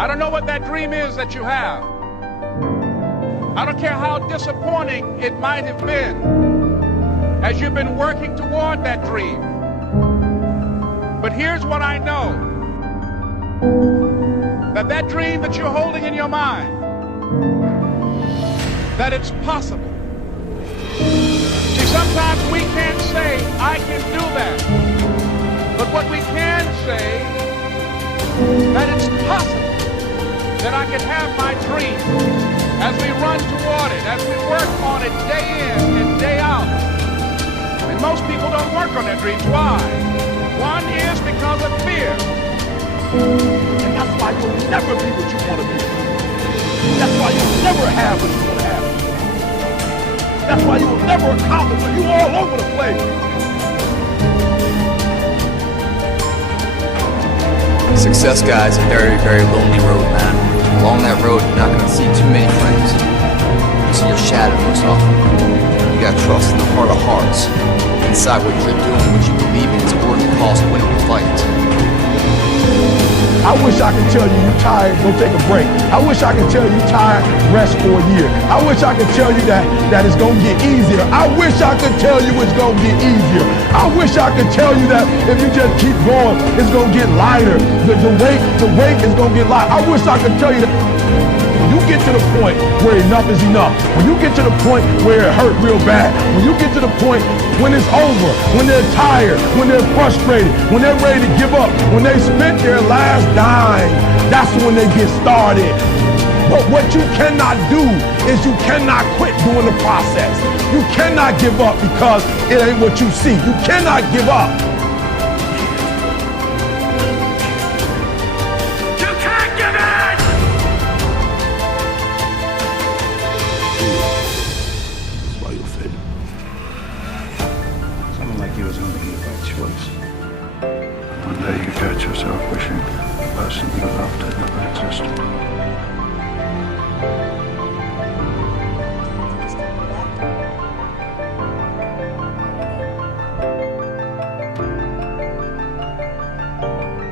I don't know what that dream is that you have. I don't care how disappointing it might have been as you've been working toward that dream. But here's what I know, that dream that you're holding in your mind, that it's possible. See, sometimes we can't say, I can do that. But what we can say, that it's possible that I can have my dream as we run toward it, as we work on it day in and day out. And most people don't work on their dreams. Why? One is because of fear. And that's why you'll never be what you want to be. That's why you'll never have what you want to have. That's why you'll never accomplish it. You're all over the place. Success, guys, a very, very lonely road, man. Along that road, you're not going to see too many friends. You see your shadow most often. You got trust in the heart of hearts. Inside what you're doing, what you believe in, is worth the cost of winning the fight. I wish I could tell you you're tired, go take a break. I wish I could tell you you're tired, rest for a year. I wish I could tell you that it's going to get easier. I wish I could tell you it's going to get easier. I wish I could tell you that if you just keep going, it's going to get lighter. The weight is going to get lighter. I wish I could tell you that. When you get to the point where enough is enough, when you get to the point where it hurt real bad, when you get to the point when it's over, when they're tired, when they're frustrated, when they're ready to give up, when they spent their last dime, that's when they get started. But what you cannot do is you cannot quit doing the process. You cannot give up because it ain't what you see. You cannot give up. You was only here by choice. One day you catch yourself wishing the person you loved had never existed.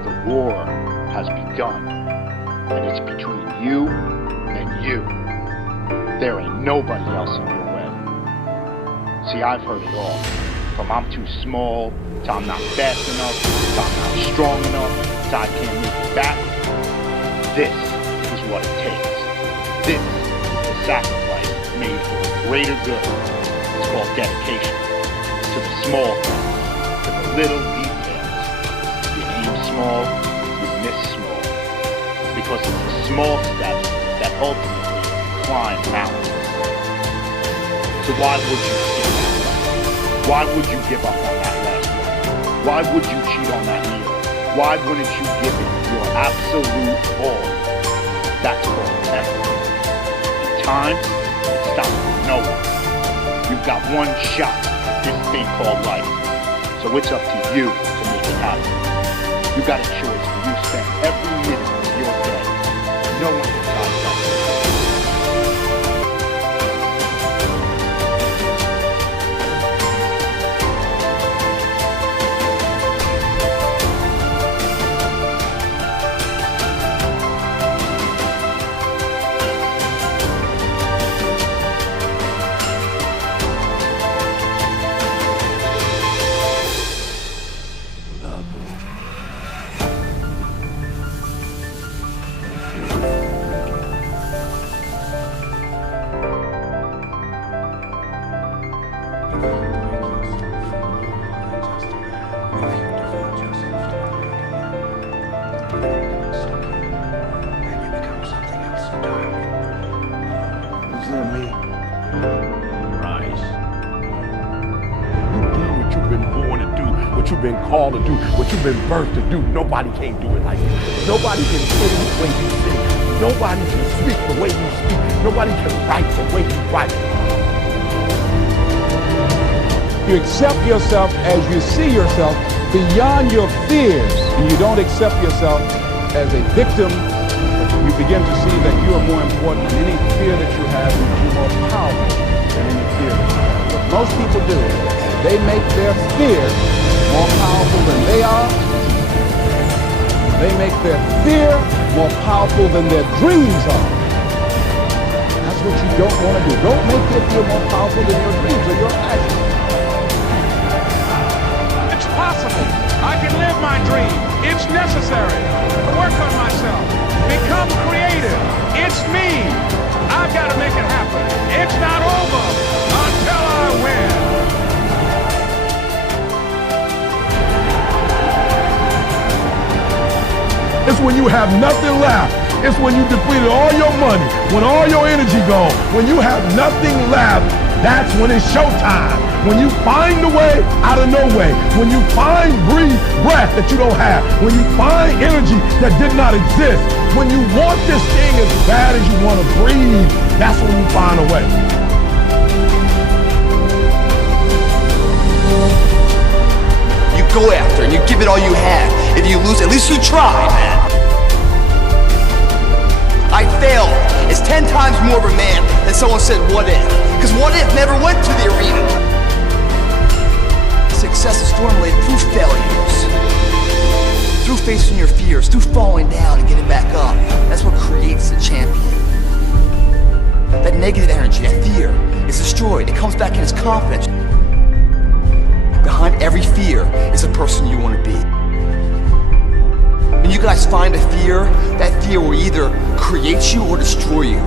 The war has begun, and it's between you and you. There ain't nobody else in your way. See, I've heard it all. From I'm too small, to I'm not fast enough, to I'm not strong enough, to I can't make it back. This is what it takes. This is the sacrifice made for a greater good. It's called dedication. To the small things, to the little details. You aim small, you miss small. Because it's the small steps that ultimately climb mountains. So why would you sit down? Why would you give up on that last one? Why would you cheat on that meal? Why wouldn't you give it your absolute all? That's called effort. In time, it stops with no one. You've got one shot at this thing called life. So it's up to you to make it happen. You got a choice when you spend every minute of your day. No one decides that. What you've been called to do, what you've been birthed to do. Nobody can do it like you. Nobody can sing the way you sing. Nobody can speak the way you speak. Nobody can write the way you write. You accept yourself as you see yourself beyond your fears, and you don't accept yourself as a victim. You begin to see that you are more important than any fear that you have, and you're more powerful than any fear that you have. What most people do is they make their fear more powerful than they are. They make their fear more powerful than their dreams are. That's what you don't want to do. Don't make them feel more powerful than your dreams or your passions. It's possible. I can live my dream. It's necessary to work on myself. Become creative. It's me. I've got to make it happen. It's not over until I win. It's when you have nothing left. It's when you depleted all your money, when all your energy gone, when you have nothing left. That's when it's showtime. When you find a way out of no way. When you find breath that you don't have. When you find energy that did not exist. When you want this thing as bad as you want to breathe, that's when you find a way. You go after and you give it all you have. If you lose, at least you try, man. I failed. It's 10 times more of a man than someone said, what if? Because what if never went to the arena. Success is formulated through failures. Through facing your fears, through falling down and getting back up. That's what creates the champion. That negative energy, that fear, is destroyed. It comes back in as confidence. Behind every fear is a person you want to be. When you guys find a fear, that fear will either create you or destroy you.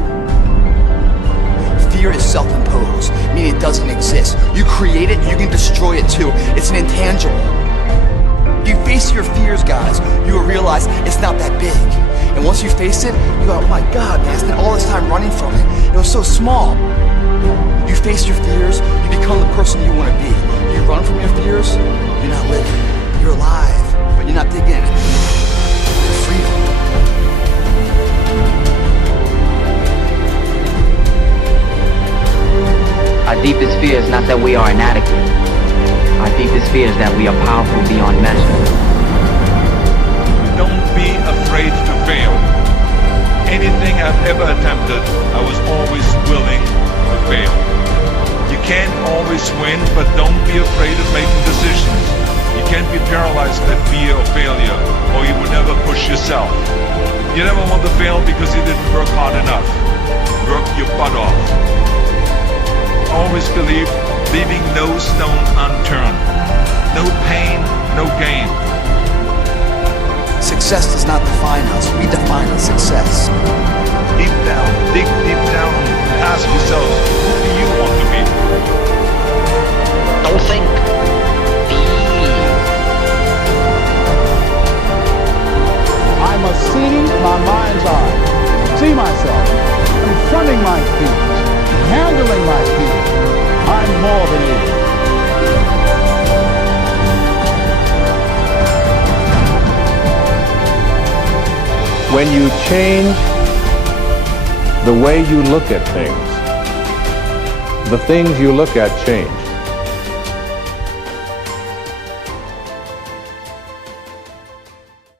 Fear is self-imposed, meaning it doesn't exist. You create it, you can destroy it too. It's an intangible. If you face your fears, guys, you will realize it's not that big. And once you face it, you go, oh my God, man, I spent all this time running from it. It was so small. You face your fears, you become the person you want to be. You run from your fears, you're not living. You're alive, but you're not digging in. Freedom. Our deepest fear is not that we are inadequate. Our deepest fear is that we are powerful beyond measure. Don't be afraid to fail. Anything I've ever attempted, I was always willing to fail. You can't always win, but don't be afraid of making decisions. You can't be paralyzed by fear of failure, or you would never push yourself. You never want to fail because you didn't work hard enough. Work your butt off. Always believe leaving no stone unturned. No pain, no gain. Success does not define us. We define the success. Deep down, dig deep down, and ask yourself, who do you want to be? Don't think. Be. I must see my mind's eye, see myself, confronting my fears, handling my fears. I'm more than able. When you change the way you look at things, the things you look at change.